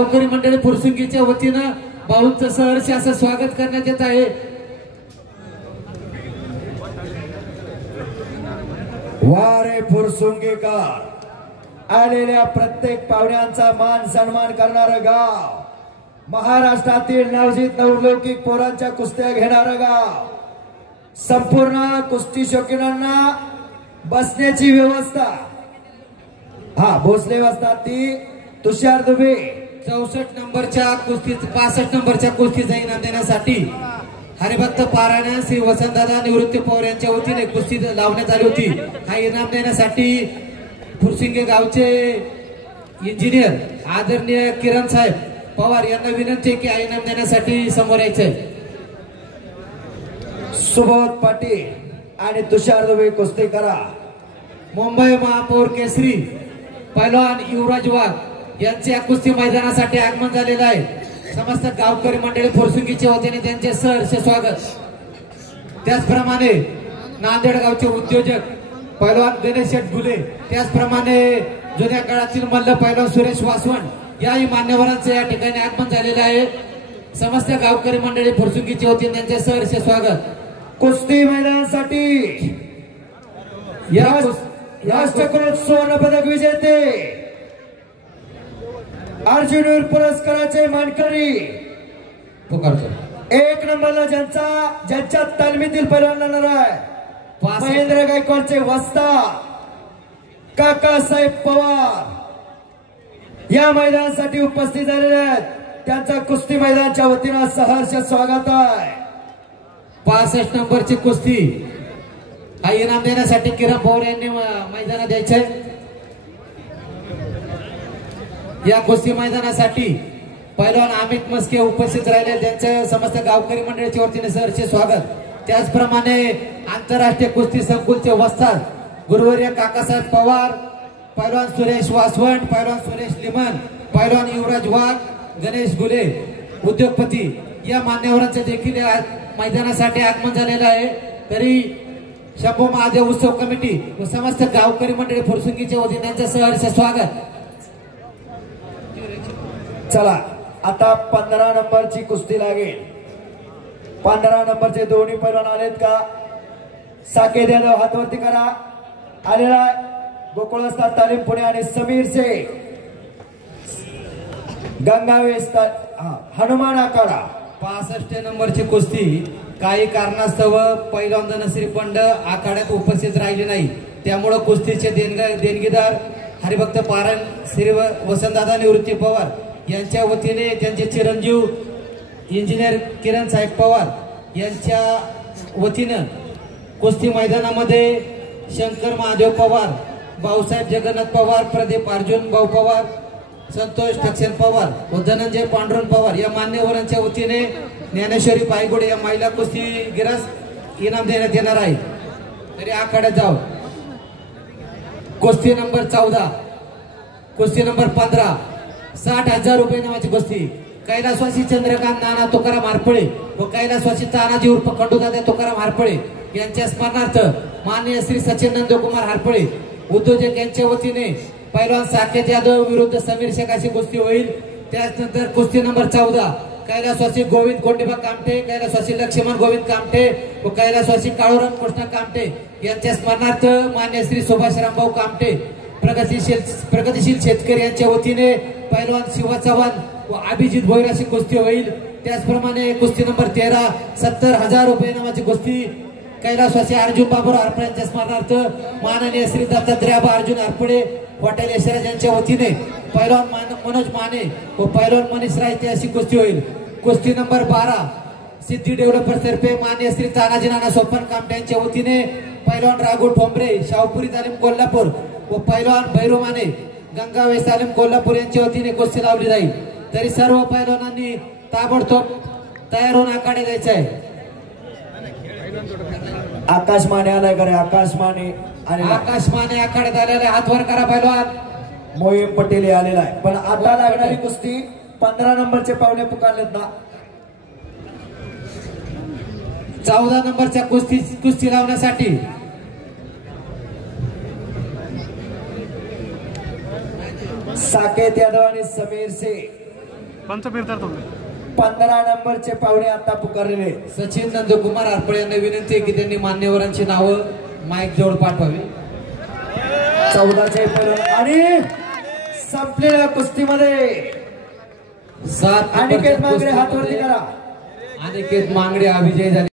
गावकरी मंडळी फुरसुंगीच्या वतीनं भाऊंचं सहर्ष असं स्वागत करण्यात येत आहे। वारे फुरसुंगीकर आलेल्या प्रत्येक पाहुण्यांचा मान सन्मान करणारं गाव, महाराष्ट्रातील नवजीत नवलौकिक पोरांच्या कुस्त्या घेणारं गाव, संपूर्ण कुस्ती शौकीनांना बसण्याची व्यवस्था भोसले वाजतात ती तुषार दुबे 64 नंबरच्या कुस्ती 65 नंबरच्या कुस्तीचा इनाम देण्यासाठी हरिभक्त पारायण श्री वसंतदादा निवृत्ती पवार यांच्या वतीने कुस्ती लावण्यात आली होती। हा इनाम देण्यासाठी फुरसुंगी गावचे इंजिनियर आदरणीय किरण साहेब पवार यांना विनंती की हा इनाम देण्यासाठी समोर यायचंय। सुबोध पाटील आणि तुषार दुबे कुस्ती करा। मुंबई महापौर केसरी पैलवान युवराज वाघ यांचे कुस्ती मैदानासाठी आगमन झालेलं आहे। समस्त गावकरी मंडळी फुरसुंगीच्या वतीने त्यांचे सहर्ष स्वागत। त्याचप्रमाणे नांदेड गावचे उद्योजक पैलवान गणेश गुले, त्याचप्रमाणे जुन्या काळातील मल्ल पैलवान सुरेश वासवण याही मान्यवरांचे या ठिकाणी आगमन झालेलं आहे। समस्त गावकरी मंडळी फुरसुंगीच्या वतीने त्यांचे सहर्ष स्वागत। कुस्ती मैदानासाठी राष्ट्रकुल स्वर्ण पदक विजेते अर्जुन पुरस्काराचे मानकरी एक नंबरला ज्यांच्या तालमीतील पैलवान आहे महेंद्र गायकवाडचे वस्ता काकासाहेब पवार या मैदानासाठी उपस्थित झालेले आहेत। त्यांचा कुस्ती मैदानाच्या वतीने सहर्ष स्वागत आहे। 65 नंबरची कुस्ती हा इनाम देण्यासाठी किरण पवार यांनी मैदानात द्यायचंय। या कुस्ती मैदानासाठी पैलवान अमित मस्के उपस्थित राहिले, त्यांच्या समस्त गावकरी मंडळीच्या वतीने सहर्ष स्वागत। त्याचप्रमाणे आंतरराष्ट्रीय कुस्ती संकुलचे वस्ताद गुरुवर्य काकासाहेब पवार, पैलवान सुरेश वासवण, पैलवान सुरेश लिमन, पैलवान युवराज वाघ, गणेश गुले उद्योगपती या मान्यवरांचे देखील मैदानासाठी आगमन झालेलं आहे। तरी शंभू महादेव उत्सव कमिटी व समस्त गावकरी मंडळी फुरसुंगीच्या वतीने त्यांचं सहर्ष स्वागत। चला आता 15 नंबरची कुस्ती लागेल। 15 नंबरचे दोन्ही पैलवान आलेत का? साकेत यादव हातवरती करा। आलेला गोकुळस्था तालीम पुणे आणि समीर शेख गंगावेश हनुमान आखाडा। 65 नंबरची कुस्ती काही कारणास्तव पैलवान धनश्री पंड आखाड्यात उपस्थित राहिले नाही, त्यामुळे कुस्तीचे देणगीदार हरिभक्त पारायण श्री वसंतदादा निवृत्ती पवार यांच्या वतीने त्यांचे चिरंजीव इंजिनियर किरण साहेब पवार यांच्या वतीनं कुस्ती मैदानामध्ये शंकर महादेव पवार, भाऊसाहेब जगन्नाथ पवार, प्रदीप अर्जुन भाऊ पवार, संतोष ठक्सेन पवार व धनंजय पांडुरंग पवार या मान्यवरांच्या वतीने ज्ञानेश्वरी पायगुडे या महिला कुस्तीगिरास इनाम देण्यात येणार आहे। तरी आखाड्यात जाऊ। कुस्ती नंबर 14, कुस्ती नंबर 15, 60,000 रुपये नावाची कुस्ती कैलासवासी चंद्रकांत नाना तुकाराम हारपळे व कैलासवासी तानाजी उर्फ खंडूदादा तुकाराम हारपळे यांच्या स्मरणार्थ माननीय श्री सचिन नंदकुमार हारपळे उद्योजक यांच्या वतीने पैलवान साकेत यादव विरुद्ध समीर शेख अशी कुस्ती होईल। त्यानंतर कुस्ती नंबर 14 कैलासवासी गोविंद कोंडीबा कामटे, कैलासवासी लक्ष्मण गोविंद कामटे व कैलासवासी काळूराम कृष्ण कामटे यांच्या स्मरणार्थ मान्य श्री सुभाष रामभाऊ कामटे प्रगतिशील शेतकरी यांच्या वतीने पैलवान शिवा चव्हाण व अभिजित भोईर अशी कुस्ती होईल। त्याचप्रमाणे कुस्ती नंबर 13 70,000 रुपये नावाची कुस्ती कैलासवासी अर्जुन बाबूराव हारपळे यांच्या स्मरणार्थ माननीय श्री दत्तात्रय अर्जुन हारपळे हॉटेल यशराज यांच्या वतीने पैलवान मनोज माने व पैलवान मनीष रायते अशी कुस्ती होईल। कुस्ती नंबर 12 सिद्धी डेव्हलपर्स तर्फे मान्य श्री तानाजी नाना सोपन कामटे यांच्या वतीने पैलवान राघू ठोंबरे शाहपुरी तालीम कोल्हापूर व पैलवान भैरू माने गंगावेश तालीम कोल्हापूर यांच्या वतीने कुस्ती लावली जाईल। तरी सर्व पैलवानांनी ताबडतोब तयार होऊन आखाडे द्यायचे आहे। आकाश माने आलाय करे, आकाश माने आखाड्यात आलेले हात वर करा पैलवान। मोहीम पटेल आलेला आहे, पण आता लागणारी कुस्ती 15 नंबरचे पाहुणे पुकारलेत ना। 14 नंबरच्या कुस्ती लावण्यासाठी साकेत यादव आणि समीर शेख 15 नंबरचे पाहुणे आता पुकारलेले सचिन नंदकुमार आरपळे यांना विनंती आहे की त्यांनी मान्यवरांची नावं माईक जवळ पाठवावी. 14चे पैलवान आणि संपलेल्या कुस्तीमध्ये 7 अनिकेत मांगडे हात वरती करा. अनिकेत मांगडे हा विजय झाले.